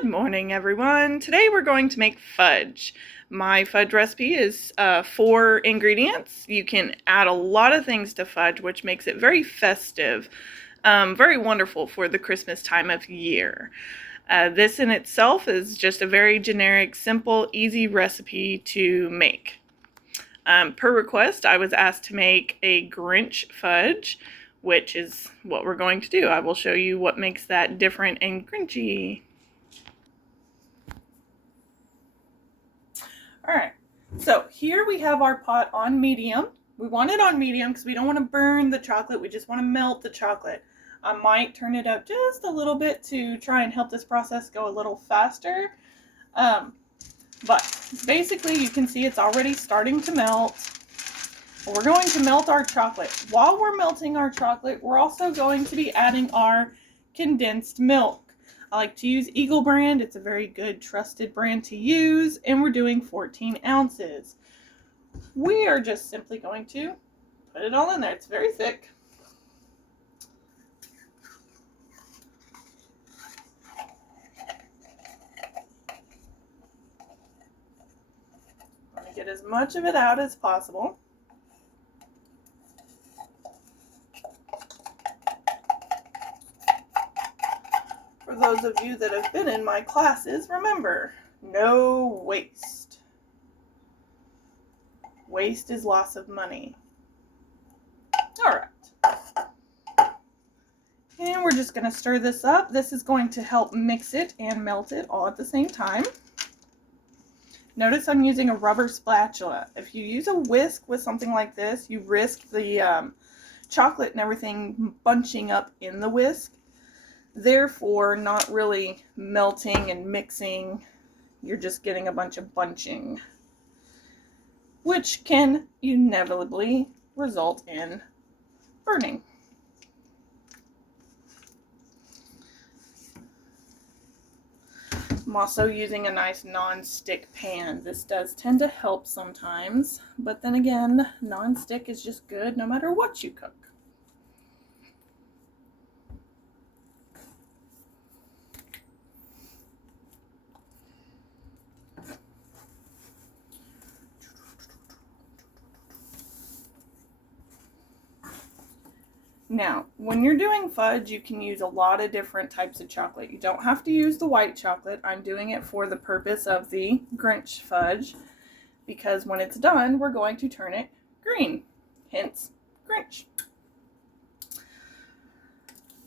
Good morning, everyone. Today we're going to make fudge. My fudge recipe is 4 ingredients. You can add a lot of things to fudge, which makes it very festive, very wonderful for the Christmas time of year. This in itself is just a very generic, simple, easy recipe to make. Per request, I was asked to make a Grinch fudge, which is what we're going to do. I will show you what makes that different and Grinchy. Alright, so here we have our pot on medium. We want it on medium because we don't want to burn the chocolate, we just want to melt the chocolate. I might turn it up just a little bit to try and help this process go a little faster. But basically you can see it's already starting to melt. We're going to melt our chocolate. While we're melting our chocolate, we're also going to be adding our condensed milk. I like to use Eagle brand. It's a very good trusted brand to use, and we're doing 14 ounces. We are just simply going to put it all in there. It's very thick. I'm going to get as much of it out as possible. For those of you that have been in my classes, remember, no waste. Waste is loss of money. Alright. And we're just going to stir this up. This is going to help mix it and melt it all at the same time. Notice I'm using a rubber spatula. If you use a whisk with something like this, you risk the chocolate and everything bunching up in the whisk. Therefore, not really melting and mixing. You're just getting a bunch of bunching, which can inevitably result in burning. I'm also using a nice non-stick pan. This does tend to help sometimes, but then again, non-stick is just good no matter what you cook. Now, when you're doing fudge, you can use a lot of different types of chocolate. You don't have to use the white chocolate. I'm doing it for the purpose of the Grinch fudge, because when it's done, we're going to turn it green, hence Grinch.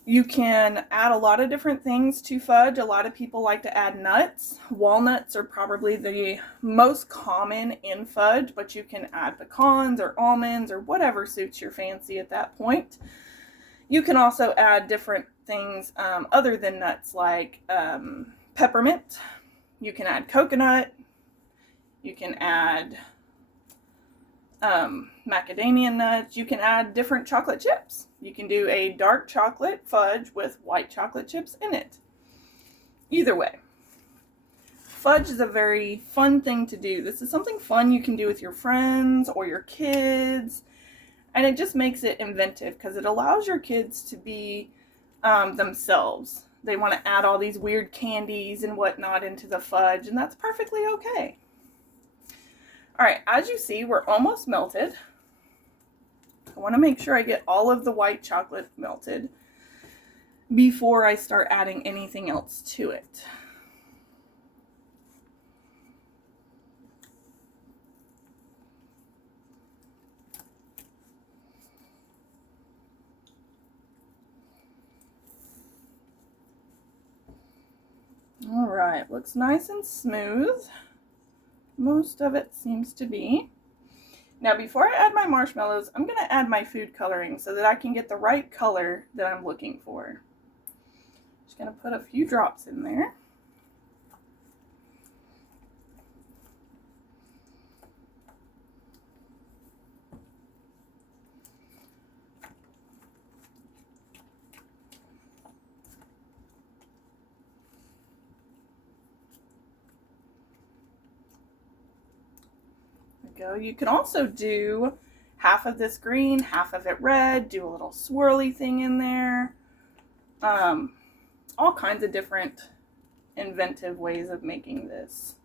You can add a lot of different things to fudge. A lot of people like to add nuts. Walnuts are probably the most common in fudge, but you can add pecans or almonds or whatever suits your fancy at that point. You can also add different things other than nuts, like peppermint. You can add coconut. You can add macadamia nuts. You can add different chocolate chips. You can do a dark chocolate fudge with white chocolate chips in it. Either way, fudge is a very fun thing to do. This is something fun you can do with your friends or your kids. And it just makes it inventive because it allows your kids to be themselves. They want to add all these weird candies and whatnot into the fudge, and that's perfectly okay. Alright, as you see, we're almost melted. I want to make sure I get all of the white chocolate melted before I start adding anything else to it. Alright, looks nice and smooth. Most of it seems to be. Now before I add my marshmallows, I'm going to add my food coloring so that I can get the right color that I'm looking for. Just going to put a few drops in there. Go. You can also do half of this green, half of it red, do a little swirly thing in there. All kinds of different inventive ways of making this.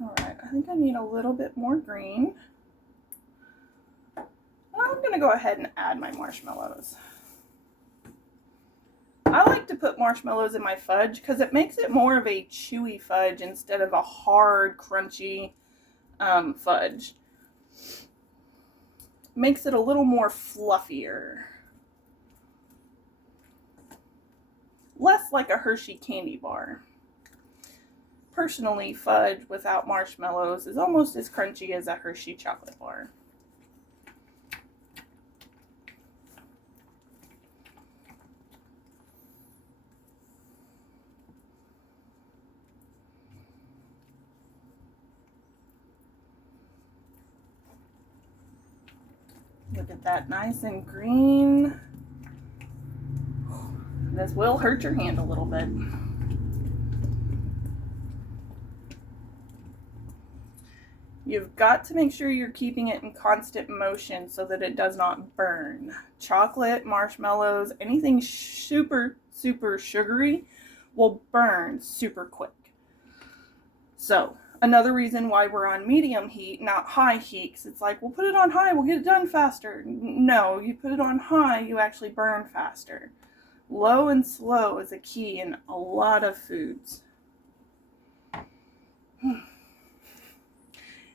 All right, I think I need a little bit more green. I'm going to go ahead and add my marshmallows. I like to put marshmallows in my fudge because it makes it more of a chewy fudge instead of a hard, crunchy fudge. Makes it a little more fluffier. Less like a Hershey candy bar. Personally, fudge without marshmallows is almost as crunchy as a Hershey chocolate bar. Look at that, nice and green. This will hurt your hand a little bit. You've got to make sure you're keeping it in constant motion so that it does not burn. Chocolate, marshmallows, anything super, super sugary will burn super quick. So, another reason why we're on medium heat, not high heat, because it's like, we'll put it on high, we'll get it done faster. No, you put it on high, you actually burn faster. Low and slow is a key in a lot of foods.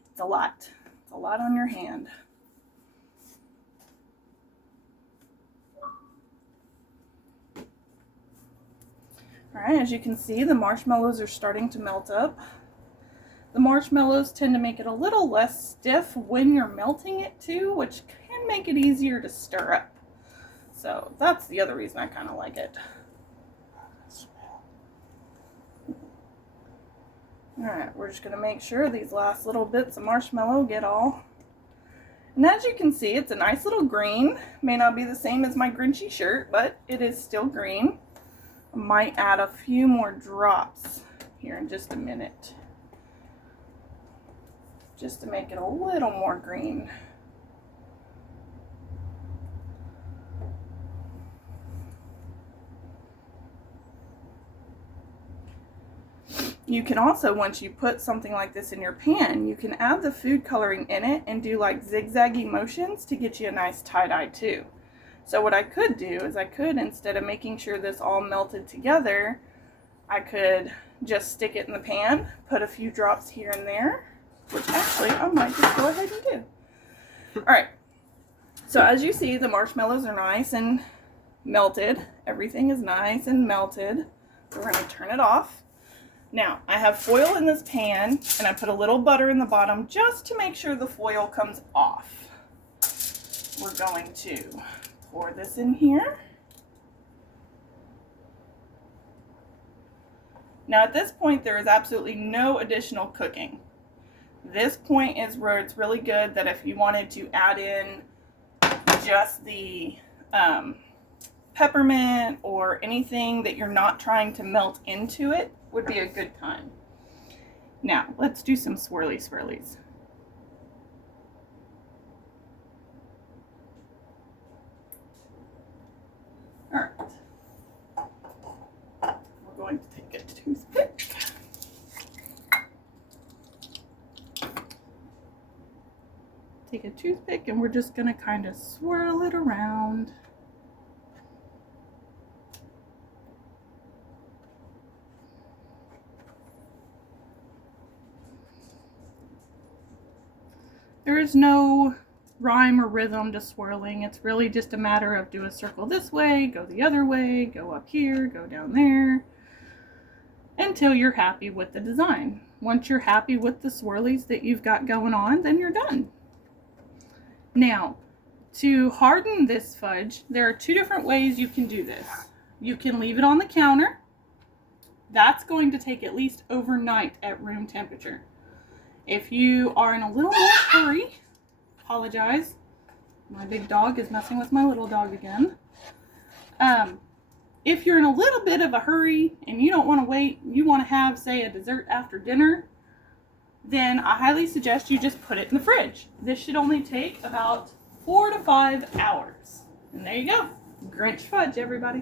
It's a lot. It's a lot on your hand. All right, as you can see, the marshmallows are starting to melt up. The marshmallows tend to make it a little less stiff when you're melting it too, which can make it easier to stir up. So that's the other reason I kind of like it. Alright, we're just going to make sure these last little bits of marshmallow get all. And as you can see, it's a nice little green. May not be the same as my Grinchy shirt, but it is still green. I might add a few more drops here in just a minute, just to make it a little more green. You can also, once you put something like this in your pan, you can add the food coloring in it and do like zigzaggy motions to get you a nice tie-dye too. So what I could do is I could, instead of making sure this all melted together, I could just stick it in the pan, put a few drops here and there, which actually I might just go ahead and do. Alright, so as you see, the marshmallows are nice and melted. Everything is nice and melted. We're going to turn it off. Now, I have foil in this pan, and I put a little butter in the bottom just to make sure the foil comes off. We're going to pour this in here. Now, at this point, there is absolutely no additional cooking. This point is where it's really good that if you wanted to add in just the peppermint or anything that you're not trying to melt into it, would be a good time. Now, let's do some swirly swirlies. All right. We're going to take a toothpick. Take a toothpick and we're just going to kind of swirl it around. There is no rhyme or rhythm to swirling. It's really just a matter of do a circle this way, go the other way, go up here, go down there, until you're happy with the design. Once you're happy with the swirlies that you've got going on, then you're done. Now, to harden this fudge, there are two different ways you can do this. You can leave it on the counter. That's going to take at least overnight at room temperature. If you are in a little more hurry, apologize, my big dog is messing with my little dog again. If you're in a little bit of a hurry and you don't want to wait, you want to have, say, a dessert after dinner, then I highly suggest you just put it in the fridge. This should only take about 4 to 5 hours. And there you go. Grinch fudge, everybody.